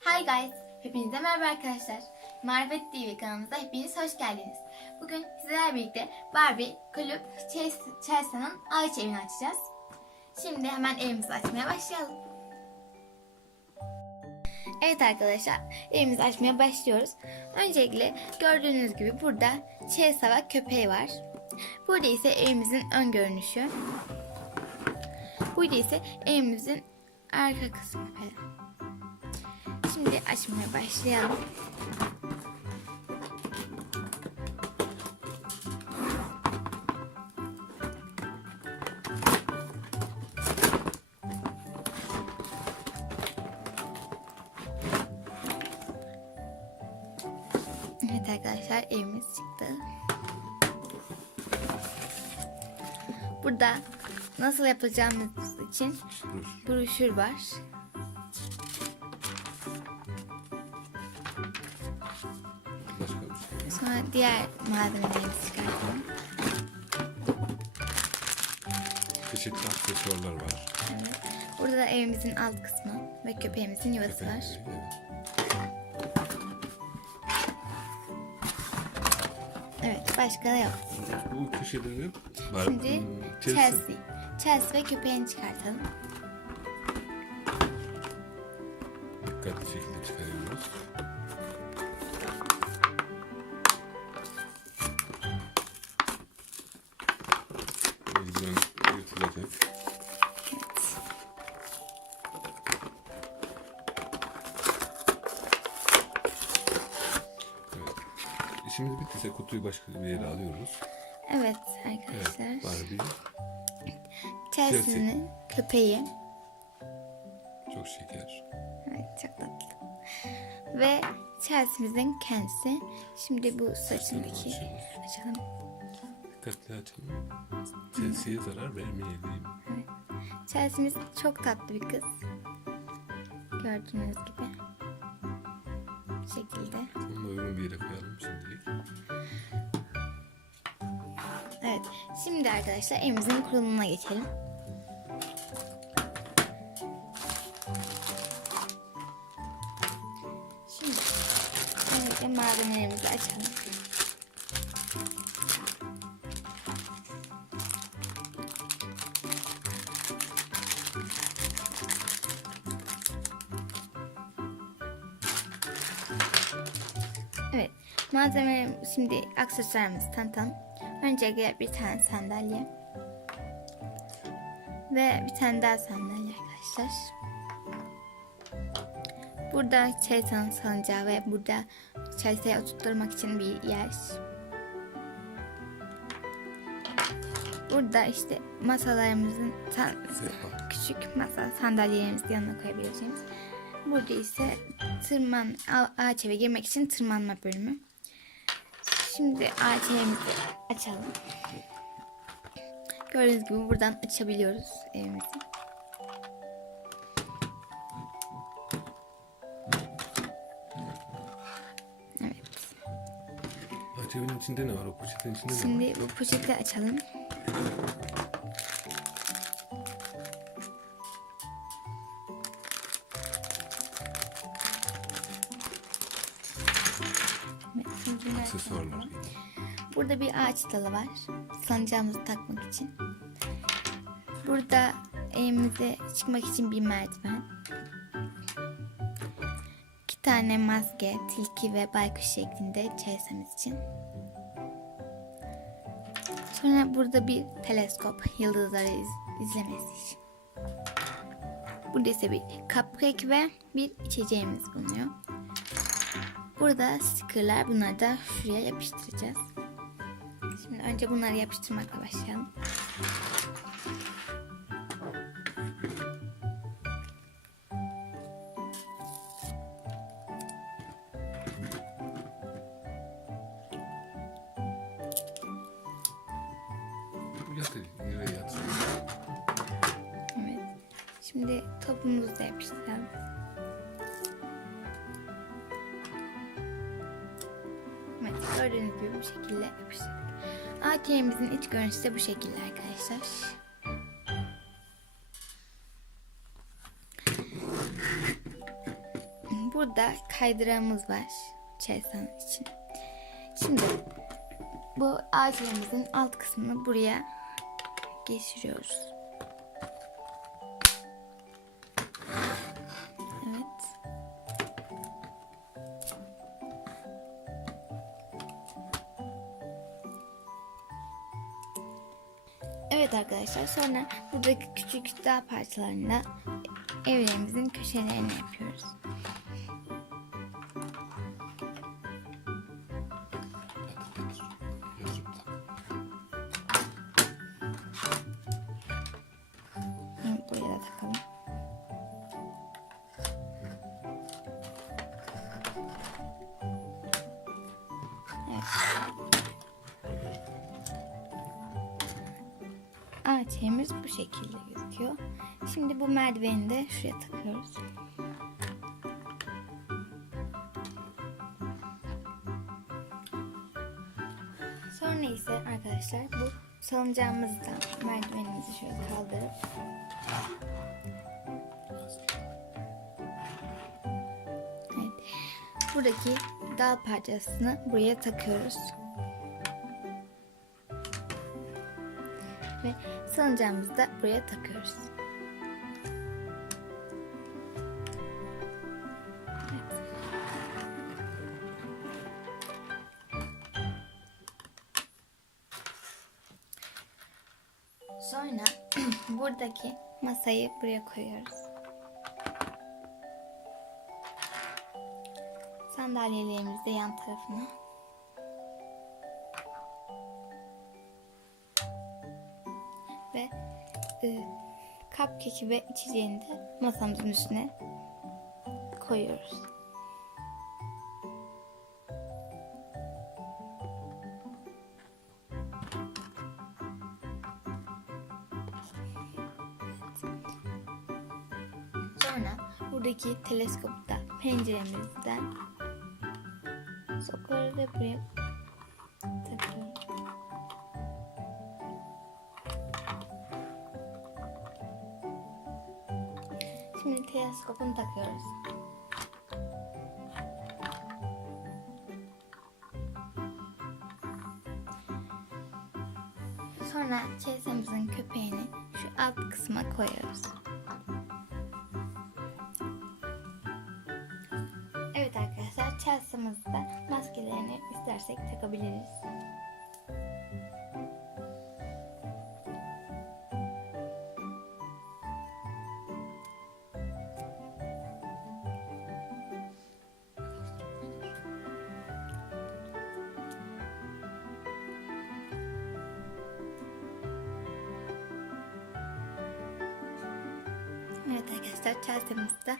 Hi guys, hepinize merhaba arkadaşlar. Marifet TV kanalımıza hepiniz hoş geldiniz. Bugün sizlerle birlikte Barbie Kulüp Chelsea'nin ağaç evini açacağız. Şimdi hemen evimizi açmaya başlayalım. Evet arkadaşlar, evimizi açmaya başlıyoruz. Öncelikle gördüğünüz gibi burada Chelsea ve köpeği var. Burada ise evimizin ön görünüşü. Burada ise evimizin arka kısmı falan. Şimdi açmaya başlayalım. Evet arkadaşlar, evimiz çıktı. Burada nasıl yapacağımız için broşür var. Sonra diğer malzemelerimizi çıkartalım. Çeşitli aksesuarlar var. Evet. Burada da evimizin alt kısmı ve köpeğimizin yuvası var. Evet, başka da yok. Bu köşeleri var. Şimdi Chelsea ve köpeğini çıkartalım. Dikkatli şekilde çıkarıyoruz. Eldiven yırtılacak. Evet. İşimiz bittiyse kutuyu başka bir yere alıyoruz. Evet arkadaşlar. Evet, Barbie. Chelsea'nin köpeği. Çok şeker. Evet, çok tatlı. Ve Chelsea'mizin kendisi. Şimdi bu saçındaki açalım. Dikkatli açalım. Chelsea'ye zarar vermeyelim. Evet. Chelsea'miz çok tatlı bir kız. Gördüğünüz gibi. Bu şekilde. Onu da uygun bir yere koyalım şimdilik. Evet. Şimdi arkadaşlar evimizin kurulumuna geçelim. Şimdi öncelikle malzemelerimizi açalım. Evet. Malzemelerimiz, şimdi aksesuarımızı tanıtalım. Öncelikle bir tane sandalye. Ve bir tane daha sandalye arkadaşlar. Burada Chelsea'nın salıncağı ve burada Chelsea'yi oturtturmak için bir yer. Burada işte masalarımızın küçük masa sandalyelerimizi yanına koyabileceğimiz. Burada ise ağaç eve girmek için tırmanma bölümü. Şimdi ağaç evimizi açalım. Gördüğünüz gibi buradan açabiliyoruz evimizi. Evet. Ağaç evin içinde ne var? O poşetin içinde ne var? Şimdi bu poşeti açalım. Aksesuarlar. Burada bir ağaç dalı var. Salıncağımızı takmak için. Burada evimize çıkmak için bir merdiven. 2 tane maske, tilki ve baykuş şeklinde Chelsea'miz için. Sonra burada bir teleskop, yıldızları izlemesi için. Burada ise bir cupcake ve bir içeceğimiz bulunuyor. Burada stickerlar, bunları da şuraya yapıştıracağız. Şimdi önce bunları yapıştırmakla başlayalım. Yatır, nereye yatsın? Evet. Şimdi topumuzu da yapıştıralım. Evet, gördüğünüz gibi bu şekilde yapıştırdık. Ağaç evimizin iç görünüşü de bu şekilde arkadaşlar. burada kaydırağımız var Chelsea için. Şimdi bu ağaçlarımızın alt kısmını buraya geçiriyoruz. Evet. Evet arkadaşlar, sonra buradaki küçük dağ parçalarıyla evlerimizin köşelerini yapıyoruz. Buraya da takalım. Evet. Ağaç evimiz bu şekilde gözüküyor. Şimdi bu merdiveni de şuraya takıyoruz. Sonra ise arkadaşlar bu salıncağımızdan merdivenimizi şöyle kaldırıp evet, buradaki dal parçasını buraya takıyoruz. Ve salıncağımızı da buraya takıyoruz. Evet. Sonra buradaki masayı buraya koyuyoruz. Sandalyelerimizi de yan tarafına. Ve cupcake ve içeceğini de masamızın üstüne koyuyoruz. Sonra buradaki teleskopta penceremizden sokuyoruz ve buraya takıyoruz. Şimdi teleskopunu takıyoruz. Sonra Chelsea'mizin köpeğini şu alt kısma koyuyoruz. Evet arkadaşlar, Chelsea'mizde maskelerini istersek takabiliriz. Evet arkadaşlar, Chelsea'mizde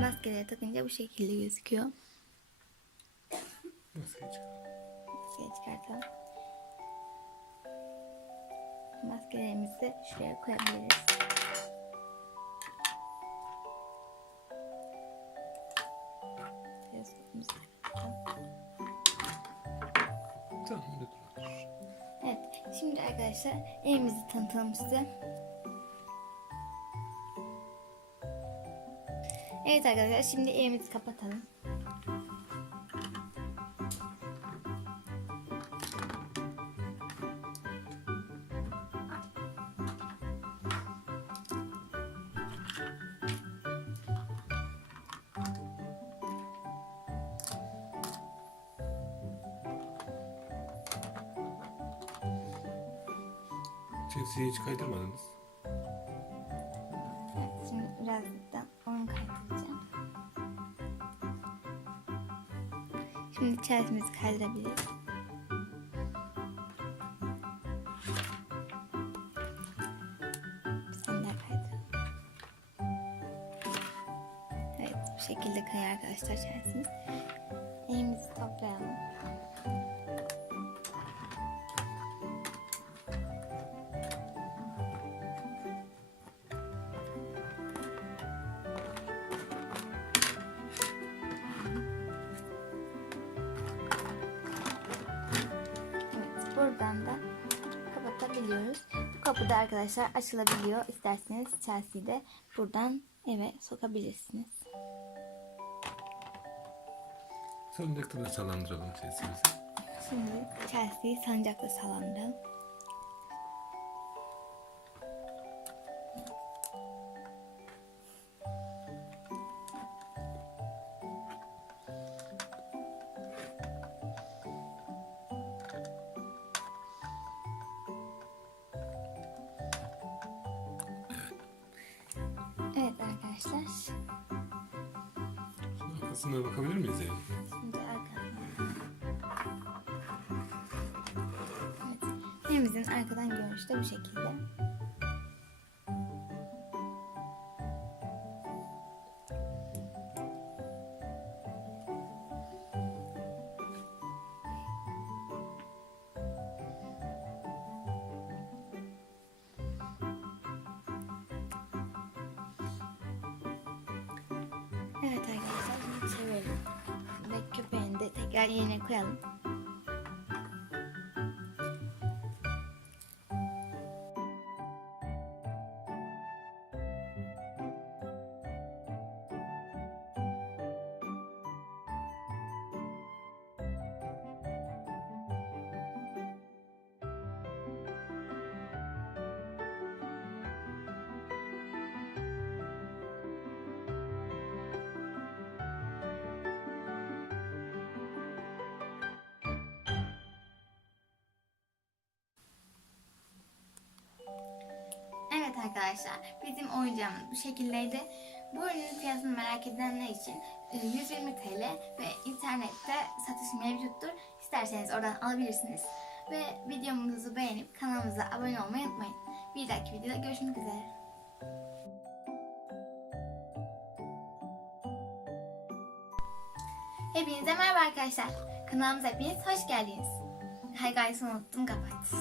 maskeleri takınca bu şekilde gözüküyor. Maskeyi çıkartalım. Maskelerimizi de şuraya koyabiliriz. Teleskopumuzu takalım. Tamam, öyle dur. Evet, şimdi arkadaşlar evimizi tanıtalım size. Evet arkadaşlar, şimdi evimizi kapatalım. Chelsea'yi hiç kaydırmadınız. Evet, şimdi birazdan onu kaydedeceğim. Şimdi Chelsea'mizi kaydırabiliriz. Sen de kaydır. Evet, bu şekilde kayar arkadaşlar Chelsea'miz. Elimizi toplayalım. Buradan da kapatabiliyoruz. Bu kapı da arkadaşlar açılabiliyor. İsterseniz Chelsea'yi de buradan eve sokabilirsiniz. Salıncakta da sallandıralım sesimizi. Şimdi Chelsea'yi sancakla sallandıralım. Evet arkadaşlar. Arkasına bakabilir miyiz yani? Şimdi arkadan. Evet. Evimizin arkadan görünüşü de bu şekilde. Evet arkadaşlar, şimdi çevirelim ve köpeğini de tekrar yerine koyalım. Evet arkadaşlar, bizim oyuncağımız bu şekildeydi. Bu ürünün fiyatını merak edenler için 120 TL ve internette satış mevcuttur. İsterseniz oradan alabilirsiniz. Ve videomuzu beğenip kanalımıza abone olmayı unutmayın. Bir dahaki videoda görüşmek üzere. Hepinize merhaba arkadaşlar. Kanalımıza hepiniz hoş geldiniz. Hay guys, unuttum, kapat.